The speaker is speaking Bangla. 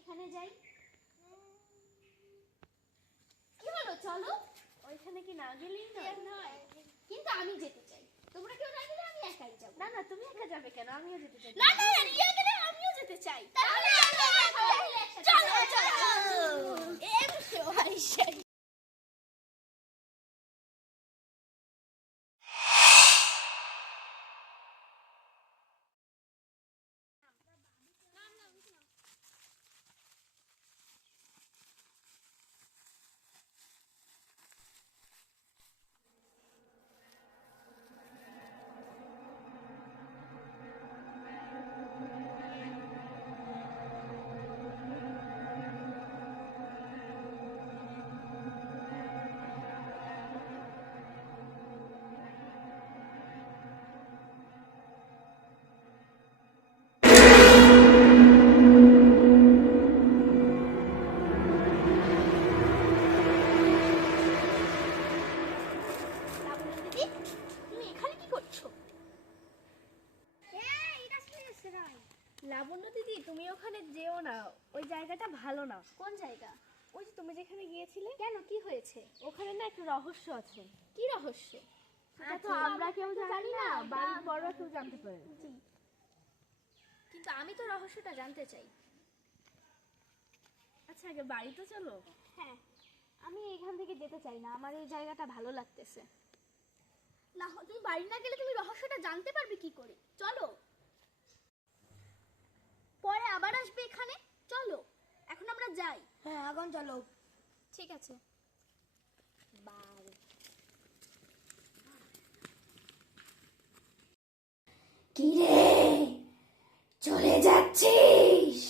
সেখানে যাই। কি হলো, চলো। ওইখানে কি না গেলেই নয়, কিন্তু আমি যেতে চাই। তোমরা কেউ না গেলে আমি একাই যাব। না না, তুমি একা যাবে কেন? আমিও যেতে চাই। না না, রিয়া গেলে আমিও যেতে চাই। তাহলে চলো চলো। এসো আইসা। লাবণ্য দিদি, তুমি ওখানে যেও না, ওই জায়গাটা ভালো না। কোন জায়গা? ওই যে তুমি যেখানে গিয়েছিলে, কেন, কি হয়েছে? ওখানে না একটা রহস্য আছে। কি রহস্য? সেটা তো আমরা কেউ জানি না, বাড়ির বড়রা কেউ জানতে পারে। কিন্তু আমি তো রহস্যটা জানতে চাই। আচ্ছা, আগে বাড়ি তো চলো। হ্যাঁ, আমি এখান থেকে যেতে চাই না, আমার এই জায়গাটা ভালো লাগতেছে না। তুমি বাড়ি না গেলে তুমি রহস্যটা জানতে পারবে কি করে? চলো, পরে আবার আসবে এখানে। চলো, এখন আমরা যাই। হ্যাঁ, এখন চলো। ঠিক আছে, বাই। কিরে, চলে যাচ্ছিস?